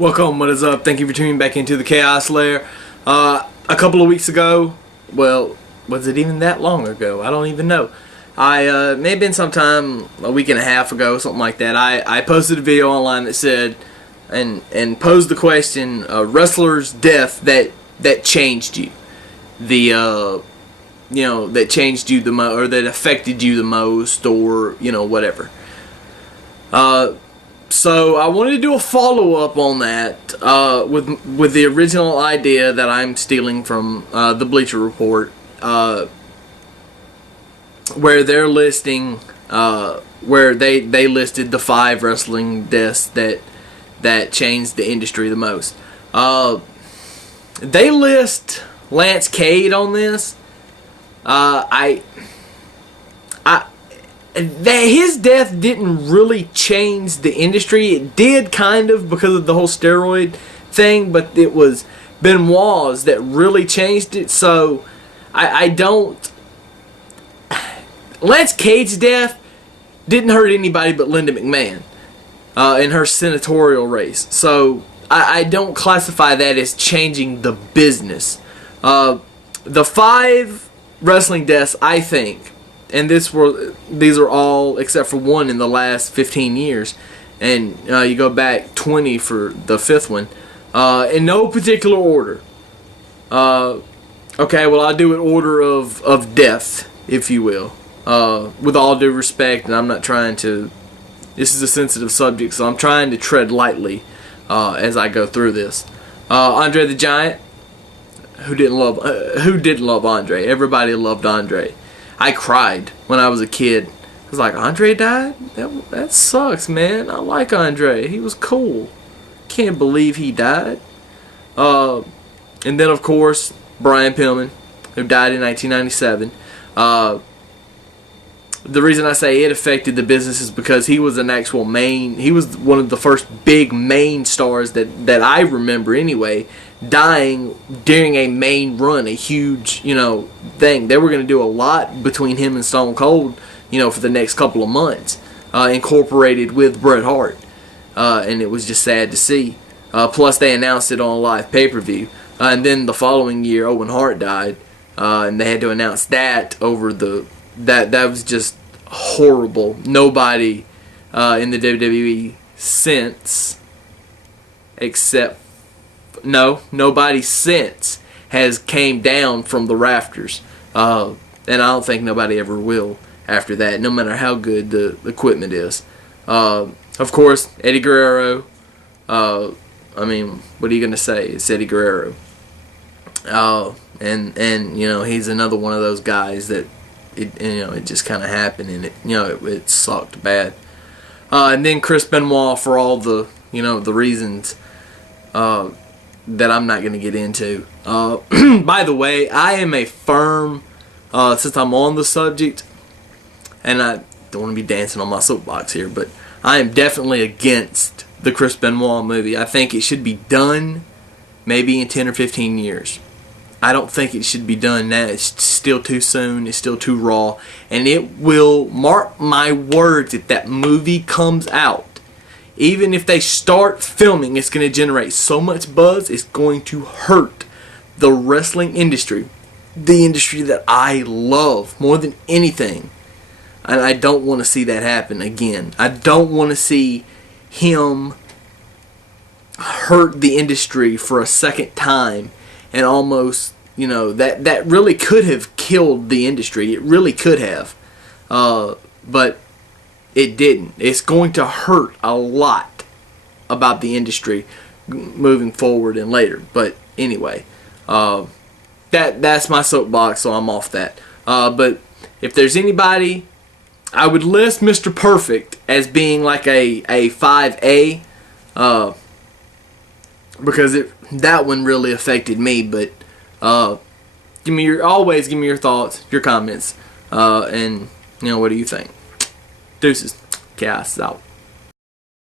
Welcome, what is up? Thank you for tuning back into the Chaos Lair. A couple of weeks ago, well, was it even that long ago? I don't even know. May have been sometime a week and a half ago, something like that. I posted a video online that said, and posed the question, wrestler's death that changed you. That changed you the most, or that affected you the most, or, whatever. So I wanted to do a follow-up on that with the original idea that I'm stealing from the Bleacher Report, where they're listing, where they listed the 5 wrestling deaths that changed the industry the most. They list Lance Cade on this. His death didn't really change the industry. It did kind of because of the whole steroid thing, but it was Benoit's that really changed it. So I don't. Lance Cade's death didn't hurt anybody but Linda McMahon in her senatorial race. So I don't classify that as changing the business. The 5 wrestling deaths, I think. And these are all except for one in the last 15 years, and you go back 20 for the 5th one, in no particular order. Okay, well, I'll do an order of death, if you will, with all due respect, and I'm not trying to. This is a sensitive subject, so I'm trying to tread lightly as I go through this. Andre the Giant, who didn't love Andre? Everybody loved Andre. I cried when I was a kid. I was like, Andre died? That sucks, man. I like Andre. He was cool. Can't believe he died. And then, of course, Brian Pillman, who died in 1997. The reason I say it affected the business is because he was an actual main. He was one of the first big main stars that I remember anyway, dying during a main run, a huge, thing. They were going to do a lot between him and Stone Cold, for the next couple of months, incorporated with Bret Hart, and it was just sad to see. Plus, they announced it on a live pay-per-view, and then the following year, Owen Hart died, and they had to announce that over that was just horrible. Nobody in the WWE nobody since has came down from the rafters, and I don't think nobody ever will after that, no matter how good the equipment is. Of course, Eddie Guerrero. What are you gonna say? It's Eddie Guerrero, and he's another one of those guys that it just kind of happened, and it sucked bad. And then Chris Benoit, for all the the reasons that I'm not going to get into. By the way, I am a firm, since I'm on the subject, and I don't want to be dancing on my soapbox here, but I am definitely against the Chris Benoit movie. I think it should be done maybe in 10 or 15 years. I don't think it should be done now. It's still too soon. It's still too raw. And it will, mark my words, if that movie comes out, even if they start filming, it's going to generate so much buzz, it's going to hurt the wrestling industry. The industry that I love more than anything. And I don't want to see that happen again. I don't want to see him hurt the industry for a second time. And almost, that really could have killed the industry. It really could have. But it didn't. It's going to hurt a lot about the industry moving forward and later. But anyway, that's my soapbox, so I'm off that. But if there's anybody, I would list Mr. Perfect as being like a 5A, because that one really affected me. But always give me your thoughts, your comments, and what do you think? Deuces. Chaos is out.